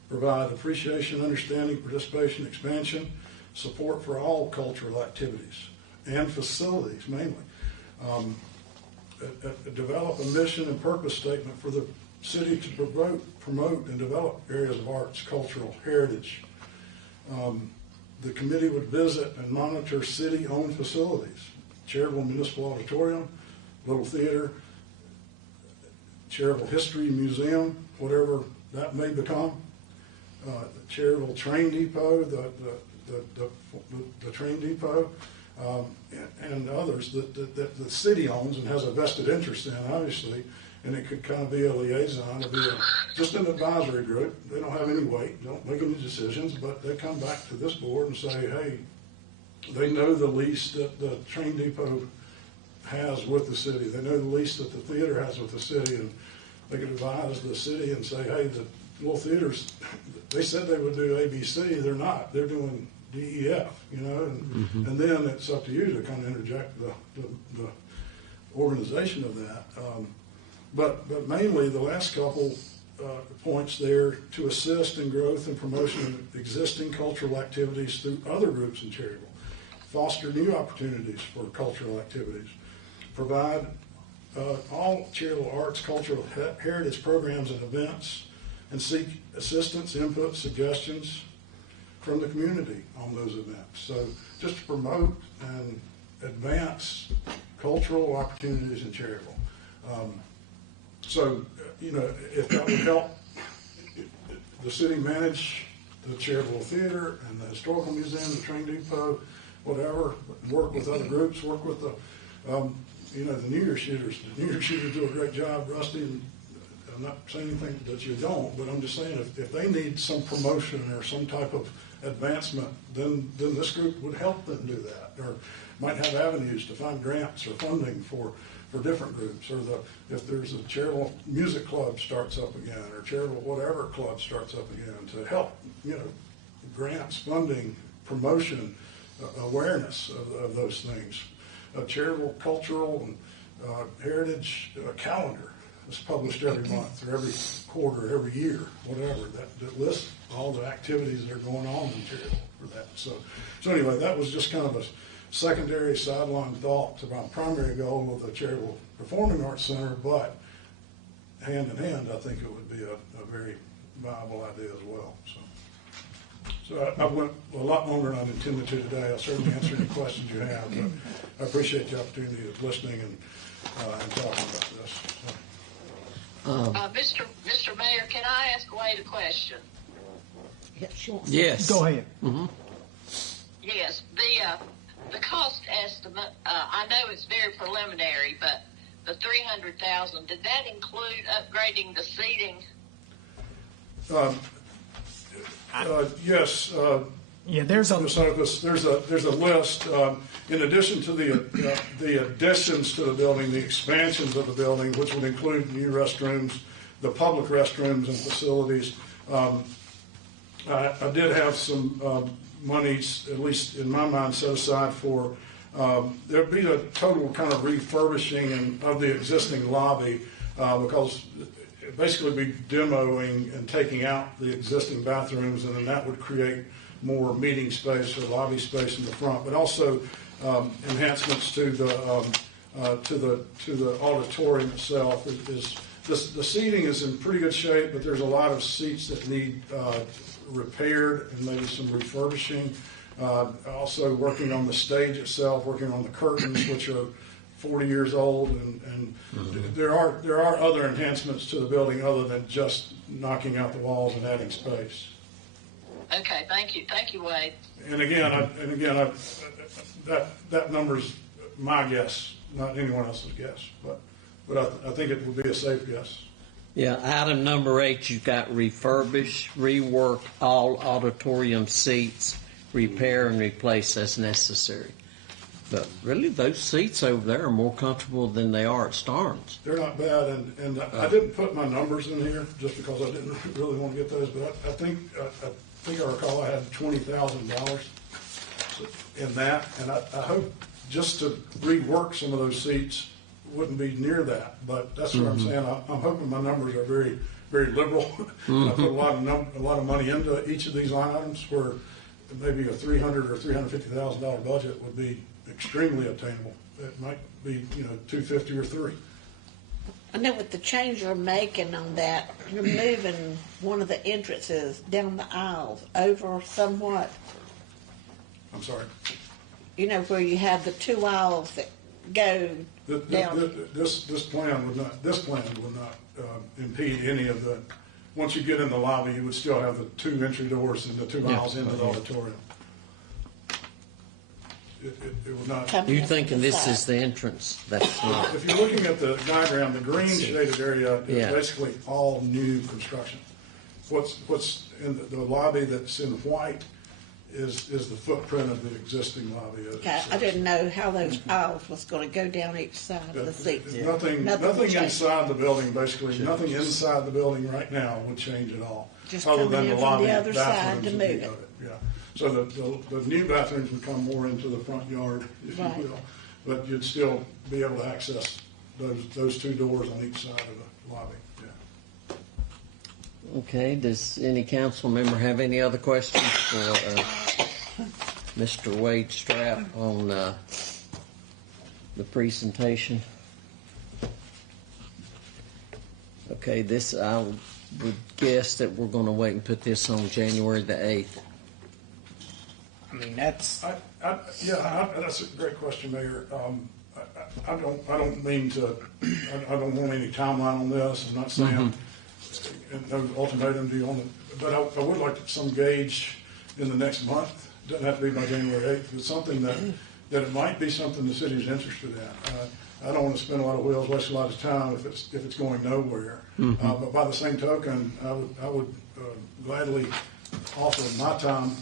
Provide appreciation, understanding, participation, expansion, support for all cultural activities and facilities mainly. Develop a mission and purpose statement for the city to promote and develop areas of arts, cultural heritage. The committee would visit and monitor city-owned facilities, Cherryville Municipal Auditorium, Little Theater, Cherryville History Museum, whatever that may become, the Cherryville Train Depot, the train depot, and others that the city owns and has a vested interest in, obviously, and it could kind of be a liaison, or be just an advisory group. They don't have any weight, don't make any decisions, but they come back to this board and say, hey, they know the lease that the train depot has with the city. They know the lease that the theater has with the city, and they could advise the city and say, hey, the little theaters, they said they would do ABC, they're not. They're doing DEF, and then it's up to you to kind of interject the organization of that. But mainly the last couple points there, to assist in growth and promotion of existing cultural activities through other groups in Cherryville, foster new opportunities for cultural activities, provide all Cherryville arts, cultural heritage programs and events, and seek assistance, input, suggestions from the community on those events. So just to promote and advance cultural opportunities in Cherryville. If that would help the city manage the Cherryville Theater and the Historical Museum, the Train Depot, whatever, work with other groups, work with the New Year shooters. The New Year shooters do a great job, Rusty, and I'm not saying anything that you don't, but I'm just saying if they need some promotion or some type of advancement, then this group would help them do that, or might have avenues to find grants or funding for different groups, or if there's a Cherryville Music Club starts up again, or Cherryville whatever club starts up again, to help, grants, funding, promotion, awareness of those things. A Cherryville Cultural and Heritage Calendar is published every month, or every quarter, every year, whatever, that lists all the activities that are going on in Cherryville for that. So anyway, that was just kind of a secondary sideline thought to my primary goal of the Cherryville Performing Arts Center, but hand in hand, I think it would be a very viable idea as well. So I went a lot longer than I intended to today. I'll certainly answer any questions you have, but I appreciate the opportunity of listening and talking about this. So. Mr. Mayor, can I ask Wade a question? Yeah, sure. Yes. Go ahead. Yes, the cost estimate, I know it's very preliminary, but the $300,000, did that include upgrading the seating? Yes. Yeah, there's a list. In addition to the additions to the building, the expansions of the building, which would include new restrooms, the public restrooms and facilities. I did have some monies, at least in my mind, set aside for there'd be a total kind of refurbishing of the existing lobby because it'd basically be demoing and taking out the existing bathrooms, and then that would create more meeting space or lobby space in the front, but also enhancements to the auditorium itself. The seating is in pretty good shape, but there's a lot of seats that need repaired and maybe some refurbishing. Also working on the stage itself, working on the curtains, which are 40 years old, and there are other enhancements to the building other than just knocking out the walls and adding space. Okay, thank you, Wade. And again, that number's my guess, not anyone else's guess, but I think it would be a safe guess. Yeah, item number 8, you've got refurbish, rework all auditorium seats, repair and replace as necessary. But really, those seats over there are more comfortable than they are at Starnes. They're not bad, and I didn't put my numbers in here just because I didn't really want to get those, but I think I recall I had $20,000 in that, and I hope just to rework some of those seats wouldn't be near that, but that's what I'm saying. I'm hoping my numbers are very, very liberal. I put a lot of money into each of these line items where maybe a $300,000 or $350,000 budget would be extremely attainable. It might be, $250,000 or $300,000. I know with the change you're making on that, you're moving one of the entrances down the aisles over somewhat. I'm sorry. Where you have the two aisles that go down. This plan would not impede any of the. Once you get in the lobby, you would still have the two entry doors and the two aisles into the auditorium. It would not. You thinking this is the entrance? That's not. If you're looking at the diagram, the green shaded area is Yeah. basically all new construction. What's in the lobby that's in white is the footprint of the existing lobby. Okay, I didn't know how those aisles was going to go down each side of the seats. Nothing changed. inside the building, basically, nothing inside the building right now would change at all. Just other coming than in the from lobby the other side bathrooms to would move be it. of Yeah. So the new bathrooms would come more into the front yard, if Right. you will. But you'd still be able to access those two doors on each side of the lobby, yeah. Okay, does any council member have any other questions for Mr. Wade Strapp on the presentation? Okay, I would guess that we're going to wait and put this on January the 8th. I mean, that's, That's a great question, Mayor. I don't mean to, I don't want any timeline on this. I'm not saying no ultimatum to you on it, but I would like some gauge in the next month. Doesn't have to be by January 8th, but something that it might be something the city is interested in. I don't want to spin a lot of wheels, waste a lot of time if it's going nowhere. But by the same token, I would gladly offer my time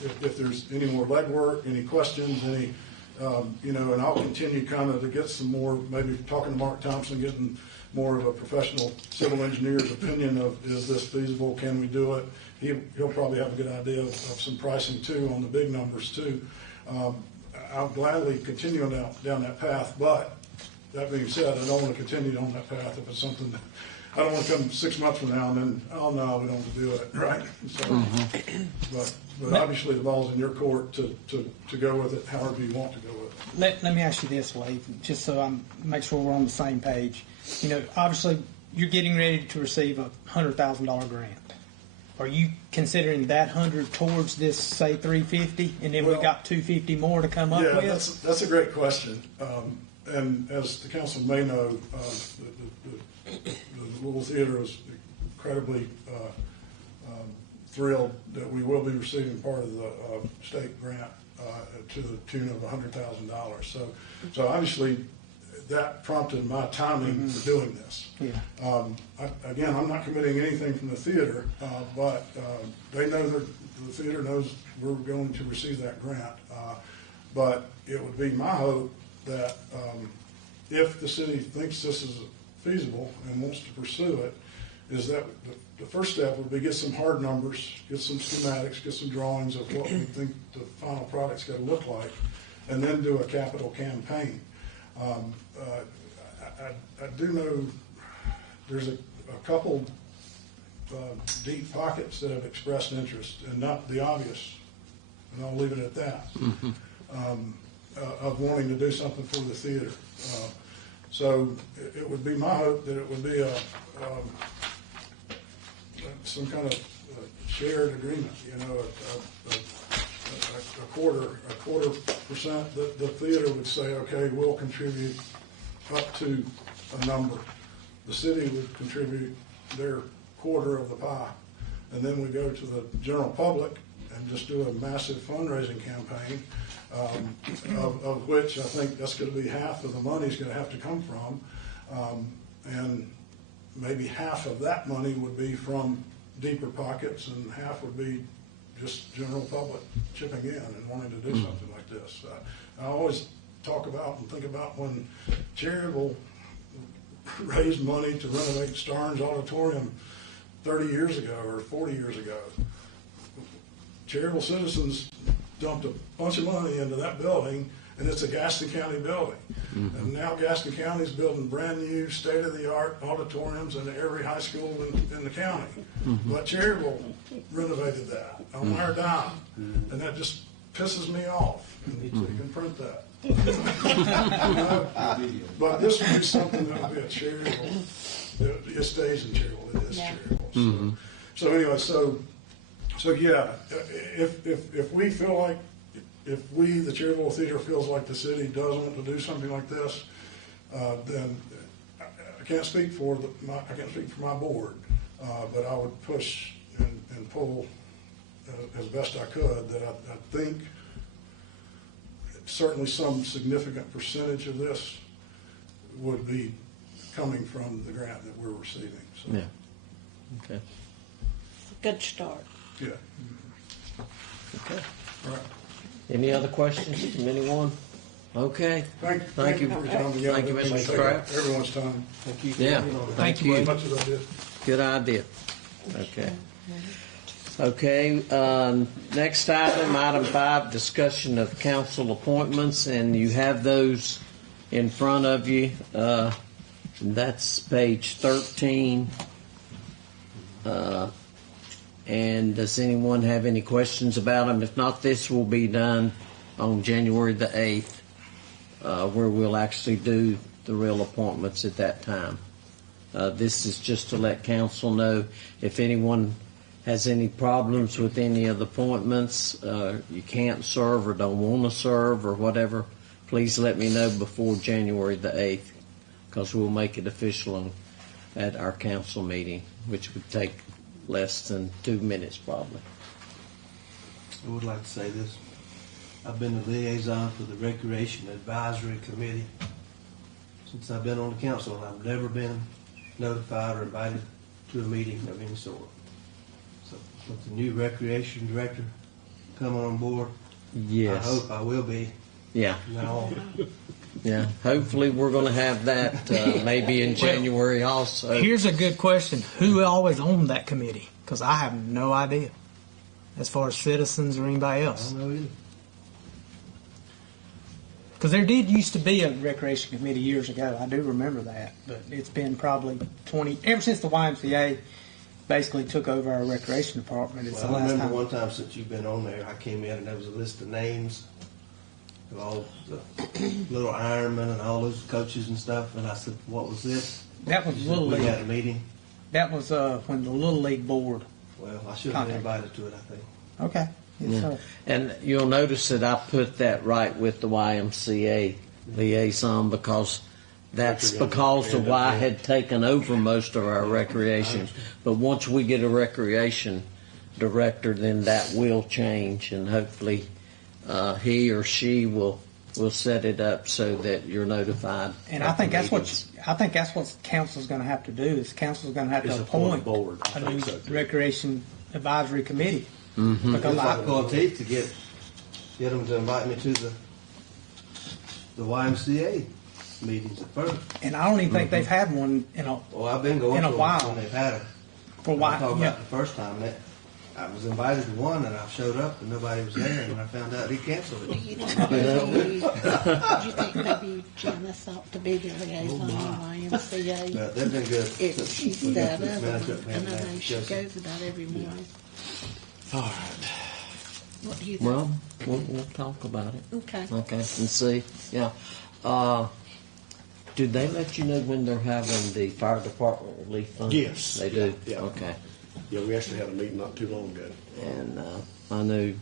if there's any more legwork, any questions, and I'll continue kind of to get some more, maybe talking to Mark Thompson, getting more of a professional civil engineer's opinion of, is this feasible, can we do it? He'll probably have a good idea of some pricing too, on the big numbers too. I'll gladly continue down that path, but that being said, I don't want to continue on that path if it's something that, I don't want to come 6 months from now and then, oh no, we don't want to do it, right? So, but obviously the ball's in your court to go with it however you want to go with it. let me ask you this, Wade, just so I'm, make sure we're on the same page. Obviously, you're getting ready to receive a $100,000 grant. Are you considering that 100 towards this, say, 350, and then we got 250 more to come up with? Yeah, that's a great question. And as the council may know, the Little Theater is incredibly thrilled that we will be receiving part of the state grant to the tune of $100,000. So obviously that prompted my timing for doing this. Yeah. Again, I'm not committing anything from the theater, but they know that the theater knows we're going to receive that grant. But it would be my hope that if the city thinks this is feasible and wants to pursue it, is that the first step would be get some hard numbers, get some schematics, get some drawings of what we think the final product's got to look like, and then do a capital campaign. I do know there's a couple deep pockets that have expressed interest, and not the obvious, and I'll leave it at that, of wanting to do something for the theater. So it would be my hope that it would be some kind of shared agreement, a quarter percent. The theater would say, okay, we'll contribute up to a number. The city would contribute their quarter of the pie, and then we go to the general public and just do a massive fundraising campaign, of which I think that's going to be half of the money's going to have to come from, and maybe half of that money would be from deeper pockets, and half would be just general public chipping in and wanting to do something like this. I always talk about and think about when Cherryville raised money to renovate Starnes Auditorium 30 years ago or 40 years ago. Cherryville citizens dumped a bunch of money into that building, and it's a Gaston County building. And now Gaston County's building brand-new, state-of-the-art auditoriums in every high school in the county. But Cherryville renovated that on our dime, and that just pisses me off. You can print that. But this would be something that would be at Cherryville. It stays in Cherryville. It is Cherryville. So anyway, so yeah, if we feel like, if we, the Cherryville Theater, feels like the city does want to do something like this, then I can't speak for my board, but I would push and pull as best I could that I think certainly some significant percentage of this would be coming from the grant that we're receiving. So, Yeah. Okay. Good start. yeah. Okay. All right. Any other questions from anyone? Okay. Thank you for your time. Thank you, Mr. Scrapp. Everyone's time. Yeah. Thank you. As much as I did. Good idea. Okay. Okay, next item, item 5, discussion of council appointments, and you have those in front of you. That's page 13. And does anyone have any questions about them? If not, this will be done on January the 8th, where we'll actually do the real appointments at that time. This is just to let council know if anyone has any problems with any of the appointments, you can't serve or don't want to serve or whatever, please let me know before January the 8th, because we'll make it official at our council meeting, which would take less than 2 minutes probably. I would like to say this. I've been the liaison for the Recreation Advisory Committee since I've been on the council, and I've never been notified or invited to a meeting of any sort. So with the new recreation director coming on board, Yes. I hope I will be Yeah, now on. yeah. Hopefully we're going to have that maybe in January also. Here's a good question. Who always owned that committee? Because I have no idea as far as citizens or anybody I else. don't know either. Because there did used to be a recreation committee years ago. I do remember that. But it's been probably ever since the YMCA basically took over our recreation department. It's Well, the I last remember time. one time since you've been on there, I came in and there was a list of names of all the little Ironmen and all those coaches and stuff, and I said, "What was this?" That was Little We League. had a meeting. That was when the Little League board. Well, I should have been invited to it, I think. Okay. Yes, Yeah. sir. And you'll notice that I put that right with the YMCA liaison because that's because the Y had taken over most of our recreation. But once we get a recreation director, then that will change, and hopefully he or she will set it up so that you're notified. And at I think the that's meetings. what council's going to have to do. Is council's going to have Is to appoint a appoint board. I a think new so, too. recreation advisory committee. Mm-hmm. Because It's I, like pulling teeth to get them to invite me to the YMCA meetings at first. and I don't even think they've had one in a Well, I've been going In to a them while. when they've had them. for a I'm while. talking Yeah. about the first time that I was invited to one, and I showed up and nobody was there, and I found out he canceled Do it. you think maybe Janice ought to be the liaison in YMCA? But they've been good. If since she's we got that this other management one, and man I back. know she Yes. goes about every morning. All right. What do you think? Well, we'll talk about it. Okay. Okay, and see, yeah. Do they let you know when they're having the fire department relief fund? Yes. They do? Yeah. Okay. Yeah, we actually had a meeting not too long ago. And I know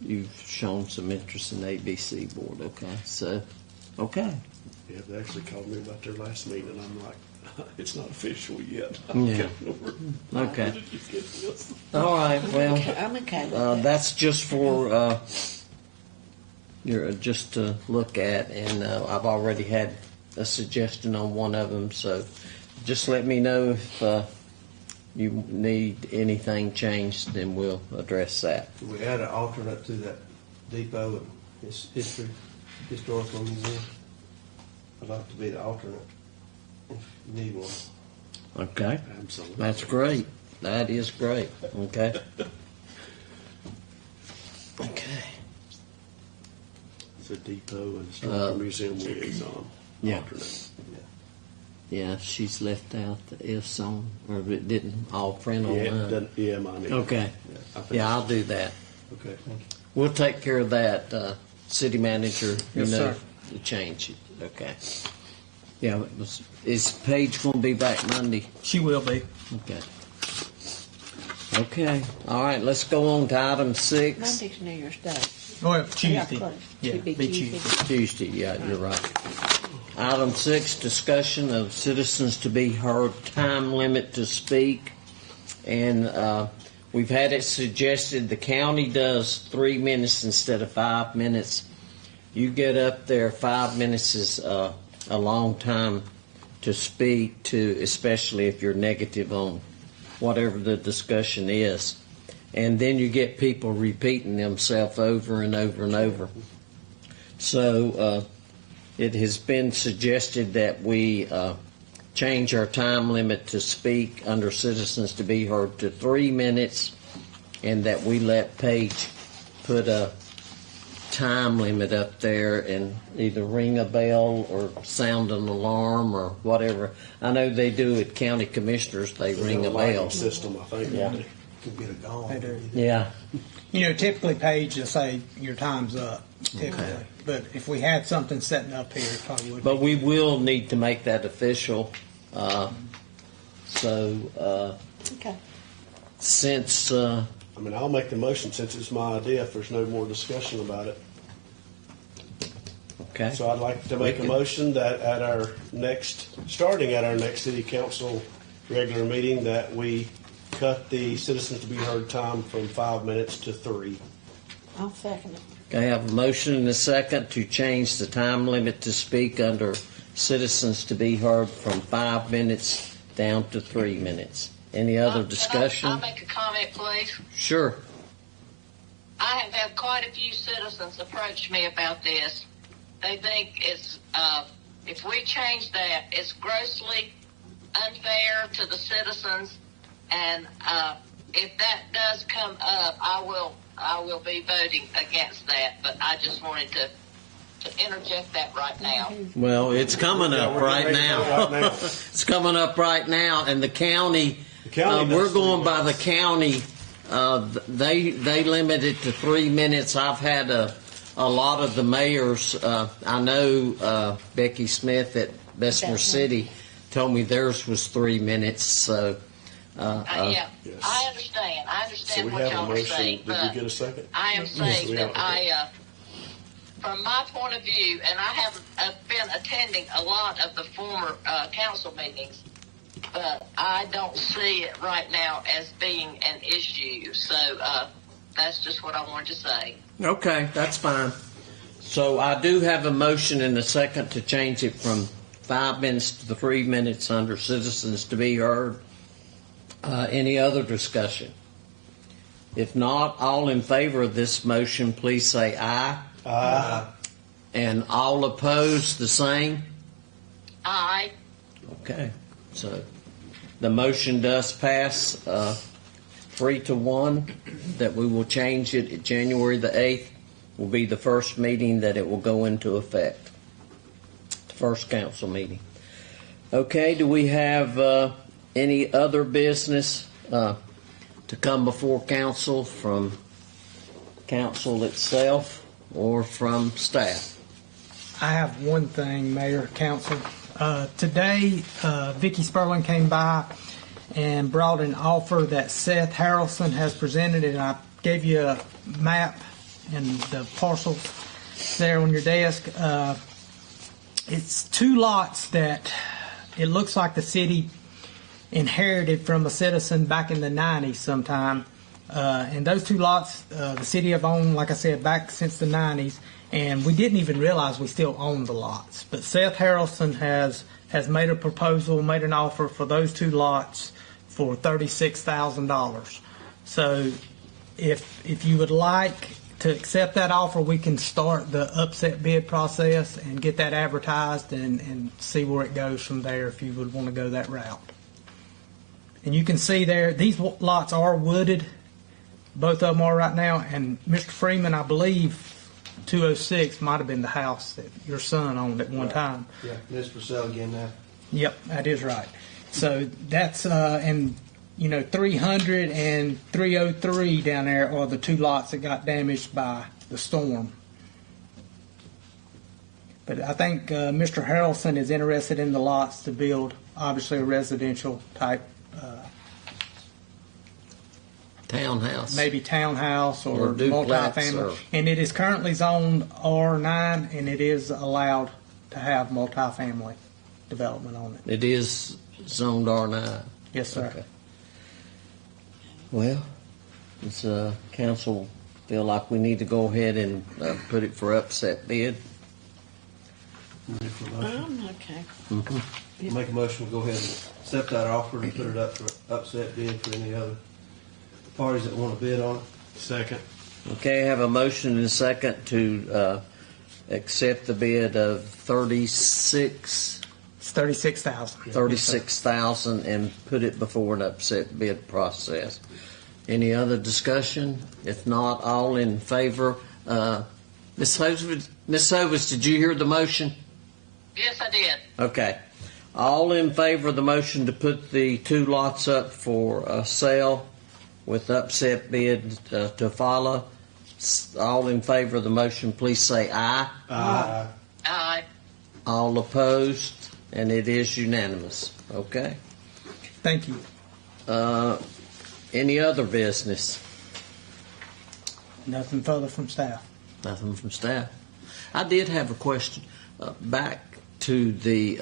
you've shown some interest in the ABC board, okay? So, okay. Yeah, they actually called me about their last meeting, and I'm like, it's not official yet. Yeah. Okay. All right, well, I'm okay with that. that's just for just to look at, and I've already had a suggestion on one of them, so just let me know if you need anything changed, then we'll address that. We had an alternate to that depot and historical museum. I'd like to be the alternate if you need one. Okay? Absolutely. That's great. That is great. Okay. Okay. The depot and historical museum liaison. yeah. alternate. Yeah, she's left out the S on, or it didn't all print on Yeah, it mine. doesn't- yeah, mine either. Okay. I think Yeah, I'll do that. Okay, thank you. We'll take care of that, city manager. You Yes, know sir. the change. Okay. Yeah, is Paige going to be back Monday? She will be. Okay. Okay. All right. Let's go on to item 6. Monday's New Year's Day. Well, Yeah, Tuesday. close. Yeah, Should be be Tuesday. Tuesday. Tuesday. Yeah, you're right. Item 6, discussion of citizens to be heard, time limit to speak. And we've had it suggested the county does 3 minutes instead of 5 minutes. You get up there, 5 minutes is a long time to speak to, especially if you're negative on whatever the discussion is. And then you get people repeating themselves over and over and over. So it has been suggested that we change our time limit to speak under citizens to be heard to 3 minutes, and that we let Paige put a time limit up there and either ring a bell or sound an alarm or whatever. I know they do at county commissioners, they ring a lighting bell. system, I think. Yeah. don't they? Could get a gong. They do. Yeah, You know, typically Paige will say your time's up, typically. Okay. But if we had something setting up here, it probably would but be. we will need to make that official. Okay. Since, I mean, I'll make the motion since it's my idea if there's no more discussion about it. okay, So I'd like to make a motion that starting at our next city council regular meeting, that we cut the citizens to be heard time from 5 minutes to 3. I'll second it. I have a motion and a second to change the time limit to speak under citizens to be heard from 5 minutes down to 3 minutes. Any other discussion? I'll make a comment, please. Sure. I have had quite a few citizens approach me about this. They think it's, if we change that, it's grossly unfair to the citizens. And if that does come up, I will be voting against that. But I just wanted to interject that right now. Well, it's coming up we're right ready to now. go right now. It's coming up right now, and the county, county we're does going 3 by the county. They limit it to 3 minutes. I've had a lot of the mayors. I know Becky Smith at Bessemer City told me theirs was 3 minutes. So. Yeah, Yes. I understand. I So understand we what have a y'all are motion. saying, Did we but get a second? I am saying we that have. from my point of view, and I have been attending a lot of the former council meetings, but I don't see it right now as being an issue. So that's just what I wanted to say. Okay, that's fine. So I do have a motion and a second to change it from 5 minutes to 3 minutes under citizens to be heard. Any other discussion? If not, all in favor of this motion, please say aye. Aye. And all opposed, the same? Aye. Okay, so the motion does pass 3-1 that we will change it. January the 8th will be the first meeting that it will go into effect. The first council meeting. Okay, do we have any other business to come before council from council itself or from staff? I have one thing, Mayor, Council. Today, Vicki Sperling came by and brought an offer that Seth Harrelson has presented, and I gave you a map and the parcel there on your desk. It's 2 lots that it looks like the city inherited from a citizen back in the 90s sometime. And those 2 lots, the city have owned, like I said, back since the 90s. And we didn't even realize we still owned the lots. But Seth Harrelson has made a proposal, made an offer for those 2 lots for $36,000. So if you would like to accept that offer, we can start the upset bid process and get that advertised and see where it goes from there if you would want to go that route. And you can see there, these lots are wooded. Both of them are right now. And Mr. Freeman, I believe, 206 might have been the house that your son owned at one time. Yeah, and it's for sale again now. Yep, that is right. So that's, and, 300 and 303 down there are the two lots that got damaged by the storm. But I think Mr. Harrelson is interested in the lots to build, obviously, a residential type, Townhouse. maybe townhouse or Or duplex multifamily. or- And it is currently zoned R9, and it is allowed to have multifamily development on it. It is zoned R9. Yes, sir. Okay. Well, does council feel like we need to go ahead and put it for upset bid? Ready for a motion? Okay. Make a motion, we'll go ahead and accept that offer and put it up for upset bid for any other parties that want to bid on it. Second. Okay, I have a motion and a second to accept the bid of 36 It's 36,000. 36,000 and put it before an upset bid process. Any other discussion? If not, all in favor. Ms. Hovis, did you hear the motion? Yes, I did. Okay. All in favor of the motion to put the two lots up for sale with upset bid to follow? All in favor of the motion, please say aye. Aye. All opposed, and it is unanimous. Okay. Thank you. Any other business? Nothing further from staff. Nothing from staff. I did have a question. Back to the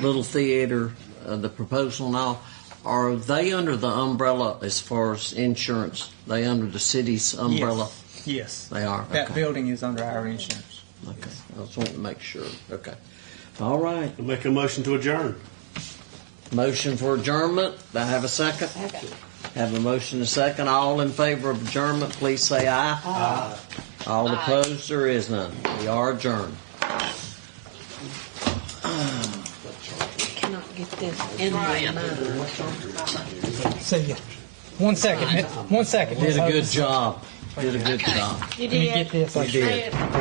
little theater, the proposal and all. Are they under the umbrella as far as insurance? They under the city's umbrella? Yes. They are? That Okay. building is under our insurance. Okay. I just wanted to make sure. Okay. All right. I'll make a motion to adjourn. Motion for adjournment. Do I have a second? Have a motion and a second. All in favor of adjournment, please say aye. Aye. All opposed, there is none. We are adjourned. Cannot get this in my mind. See ya. 1 second. 1 second. Did a good job. Did a good job. You Let me did. get this. We did.